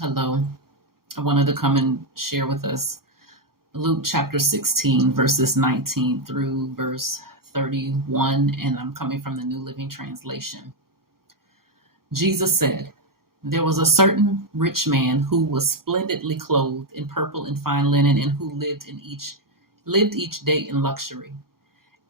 Hello. I wanted to come and share with us Luke chapter 16, verses 19 through verse 31, and I'm coming from the New Living Translation. Jesus said, "There was a certain rich man who was splendidly clothed in purple and fine linen, and who lived each day in luxury.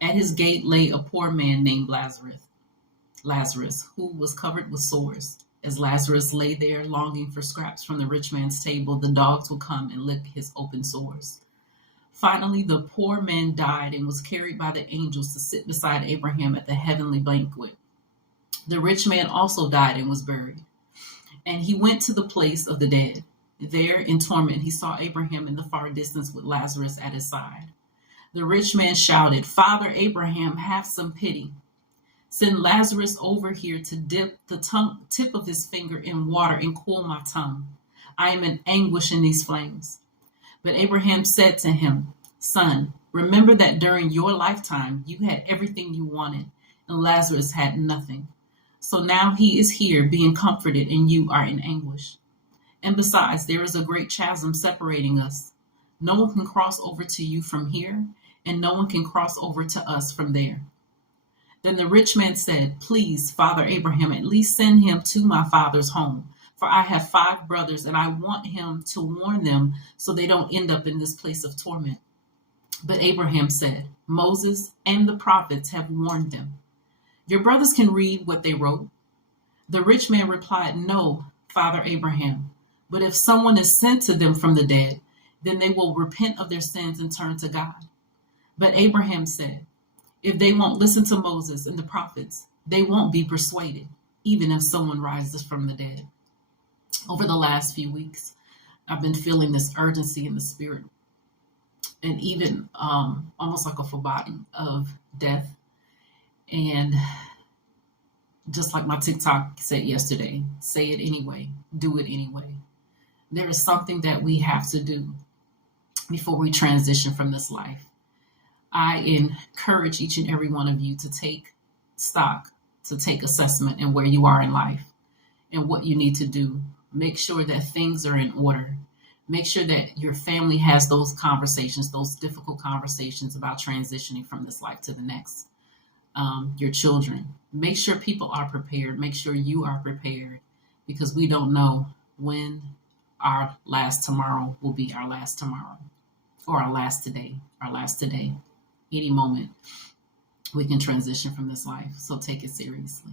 At his gate lay a poor man named Lazarus, who was covered with sores. As Lazarus lay there longing for scraps from the rich man's table, the dogs would come and lick his open sores. Finally, the poor man died and was carried by the angels to sit beside Abraham at the heavenly banquet. The rich man also died and was buried. And he went to the place of the dead. There, in torment, he saw Abraham in the far distance with Lazarus at his side. The rich man shouted, 'Father Abraham, have some pity. Send Lazarus over here to dip the tip of his finger in water and cool my tongue. I am in anguish in these flames.' But Abraham said to him, 'Son, remember that during your lifetime you had everything you wanted, and Lazarus had nothing. So now he is here being comforted, and you are in anguish. And besides, there is a great chasm separating us. No one can cross over to you from here, and no one can cross over to us from there.' Then the rich man said, 'Please, Father Abraham, at least send him to my father's home, for I have 5 brothers, and I want him to warn them so they don't end up in this place of torment.' But Abraham said, 'Moses and the prophets have warned them. Your brothers can read what they wrote.' The rich man replied, 'No, Father Abraham, but if someone is sent to them from the dead, then they will repent of their sins and turn to God.' But Abraham said, 'If they won't listen to Moses and the prophets, they won't be persuaded, even if someone rises from the dead.'" Over the last few weeks, I've been feeling this urgency in the spirit, and even almost like a foreboding of death. And just like my TikTok said yesterday, say it anyway, do it anyway. There is something that we have to do before we transition from this life. I encourage each and every one of you to take stock, to take assessment in where you are in life and what you need to do. Make sure that things are in order. Make sure that your family has those conversations, those difficult conversations about transitioning from this life to the next. Your children. Make sure people are prepared. Make sure you are prepared, because we don't know when our last tomorrow will be our last tomorrow, or our last today. Any moment we can transition from this life. So take it seriously.